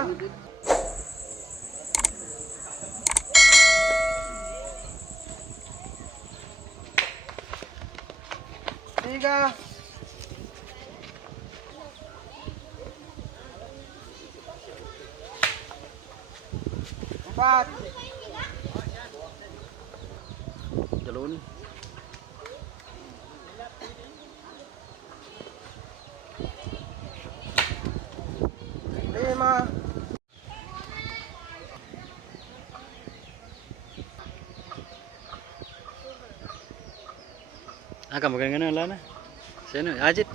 Tiga. Empat. Jalun. Lima. Kamu kan lah na. Sino? Ajit.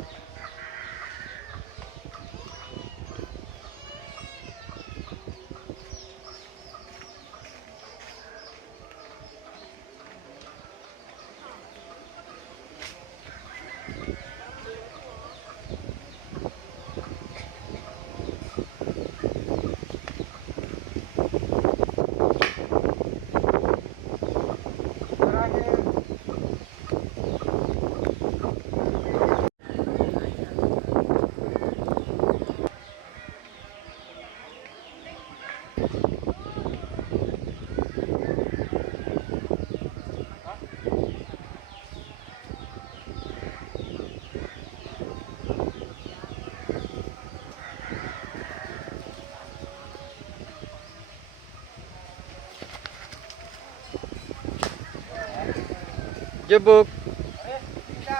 Jebuk.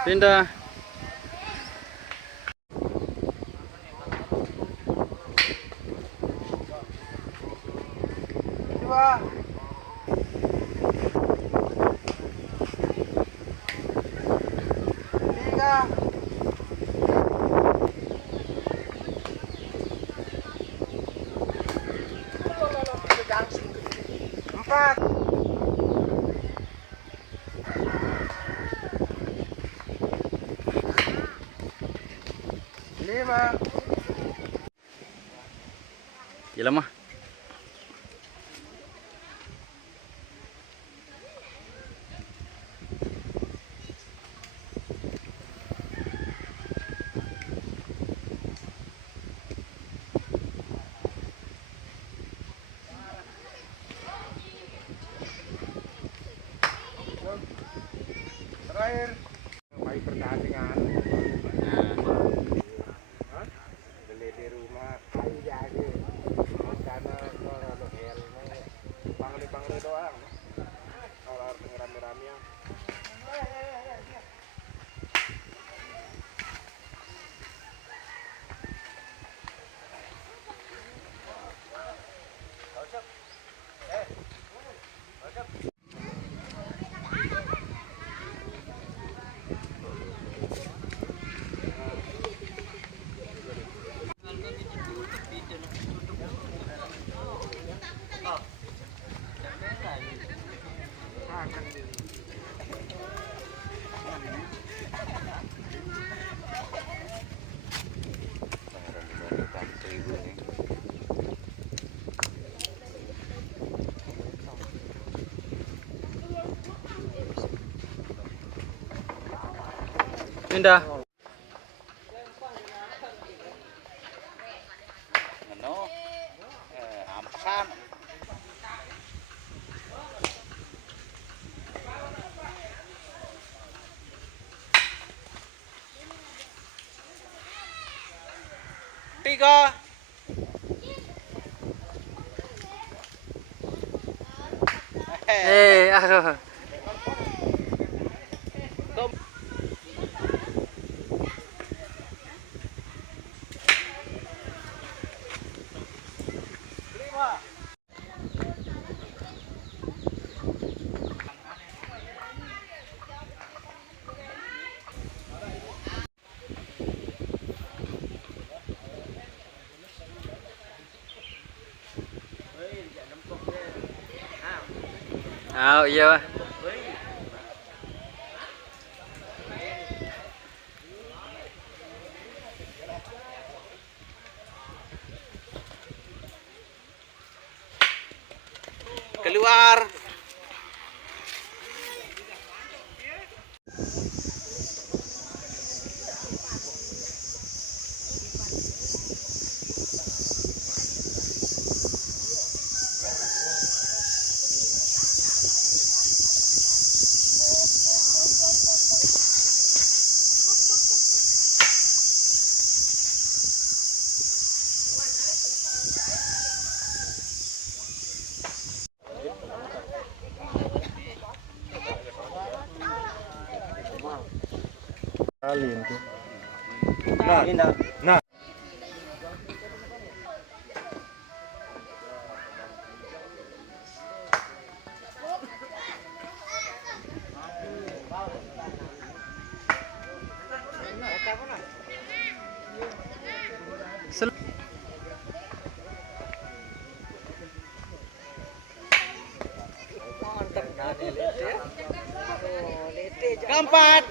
Pindah. Dua. Tiga. Empat. Lima. Gila mah. Terakhir. Baik pertandingan. Beli di rumah kayu jadi. Karena kalau helmnya bangli doang. Kalau harus ngeram-ramnya. Pindah. Ampekan. Tiga. Aku. Oh iya. Keluar. Alin tuh. Nah. Keempat.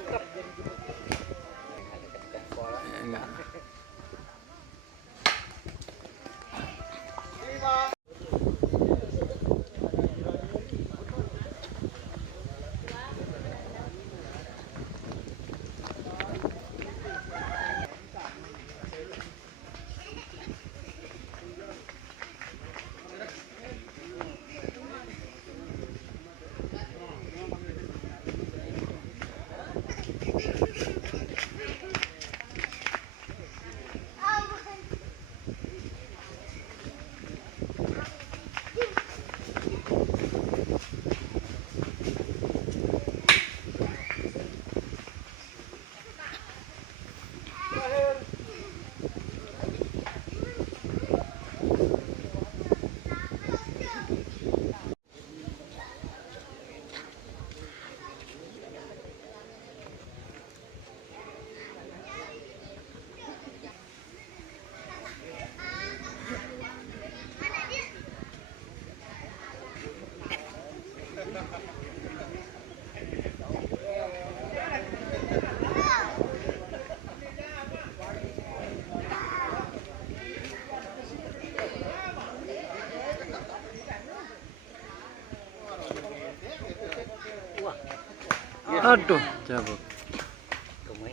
Aduh, cabut.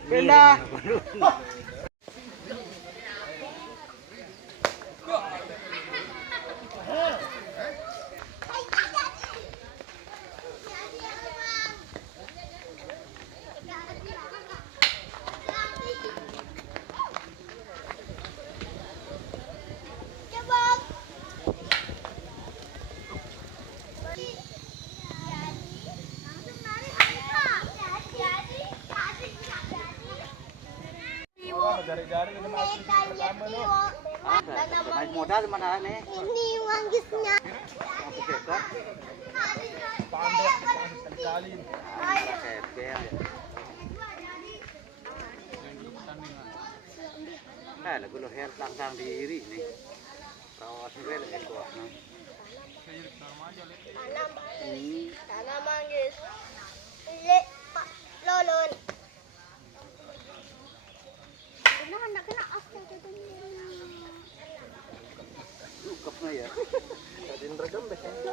Pindah. Modal mana nih? Ini manggisnya. Lagu leher tang diri nih. Kawas bel ekor. Tanam manggis. Lolon. Kena asal Lukapnya ya. Tadi rekam deh. Ada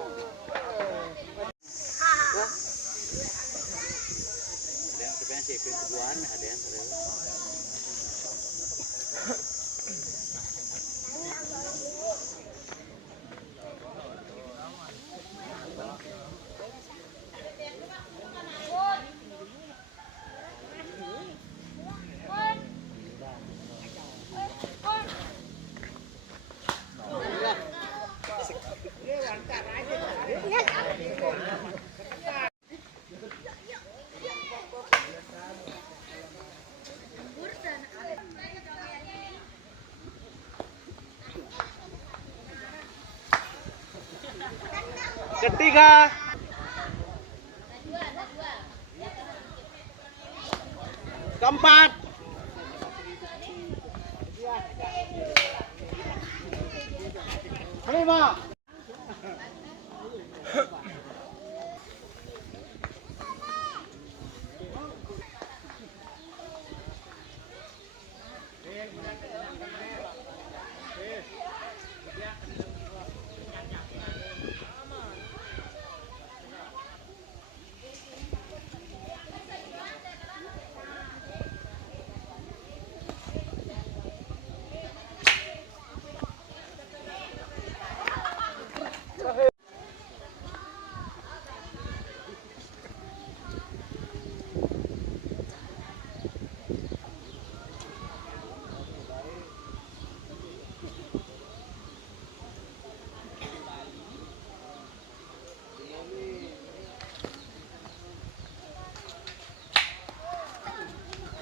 yang sebenarnya sih keduaan, ada yang terus. Ketiga. Keempat. Kelima.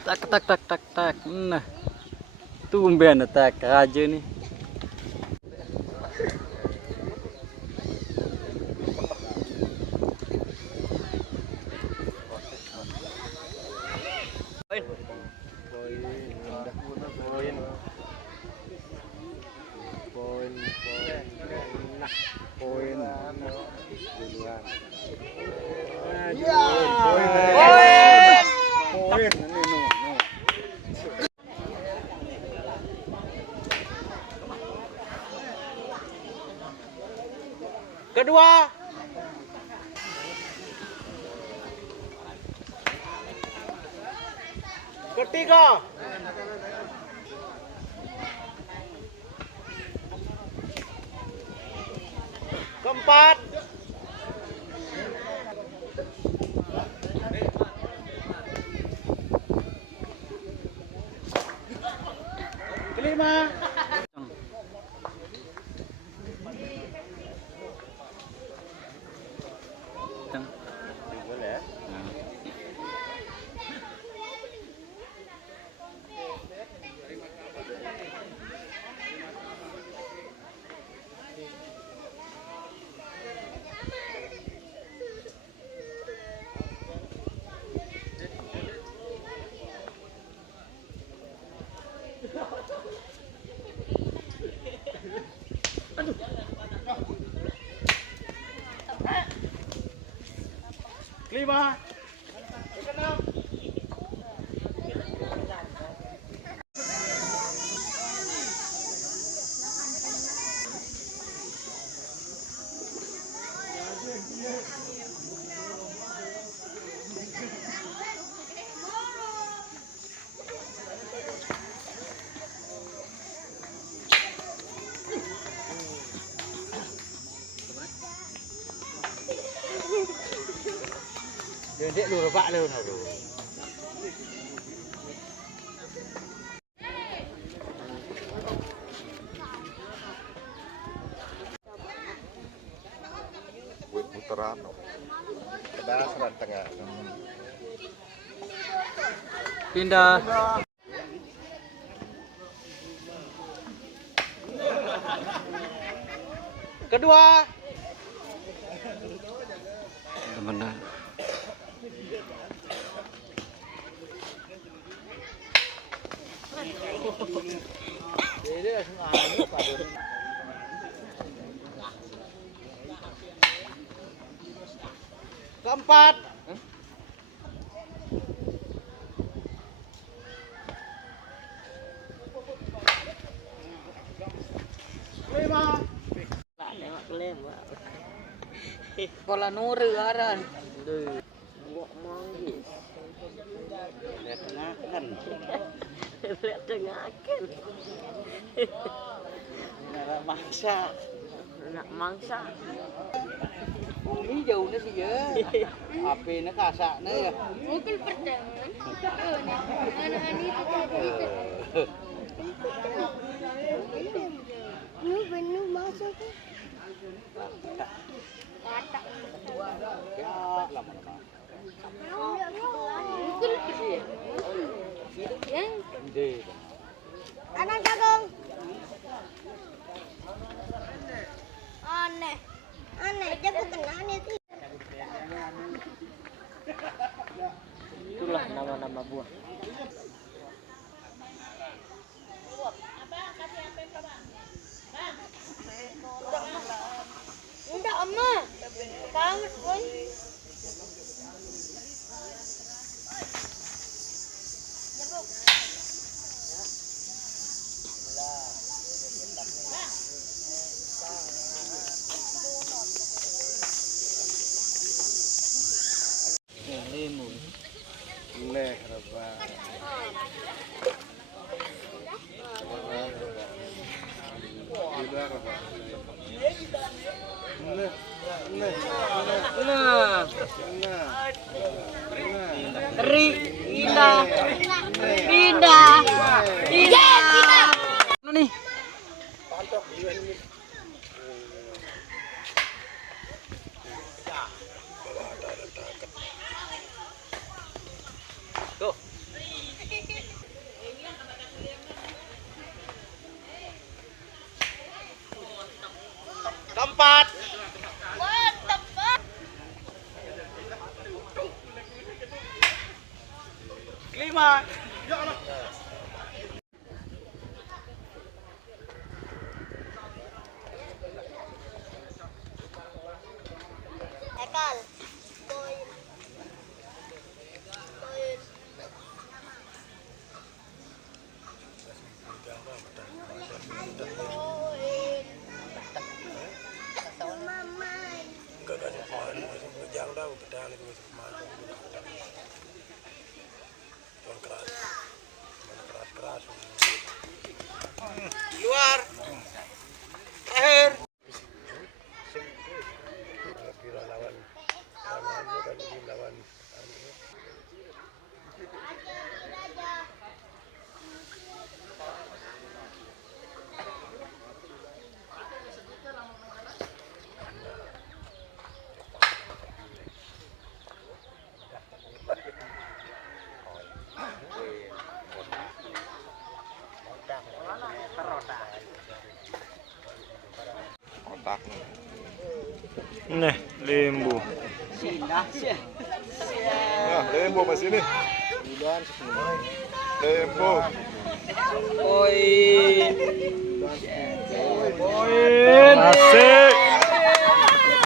Tak tak tak tak tak. Nah. Tumben tak aja nih. Kedua. Ketiga. Keempat. Kelima. Kelima. Keenam. Dia lu rebak lu naru. Putaran. Kedasaran tengah. Pindah. Kedua. Benar. Keempat. Kelima. Pola nuri aran. Buat manggis. Lihat tengah kan. Lihat tengah kan. Nak mangsa. Nak mangsa. Ini jauhnya sih ya. Apinya kasaknya ya. Mukul pertangan. Anak-anak itu benar masuk. Katak. Ya, lama-lama. Mukul. Yang Ide. anak jagung. Aneh. Aneh aja kok kena aneh sih. Itulah nama-nama buah. Enggak, Oma. Kangen, boy. Leh rebak. Tidak rebak. Leh. Leh. Nah, Nah. Indah. Indah. Indah. nih. Mantap, Pak. Ekal. Poin. Poin. Poin. Mama. Luar. Terakhir. Nah, lembu. Nah, lembu pas ini. Lembu. Poin. Poin. Asik.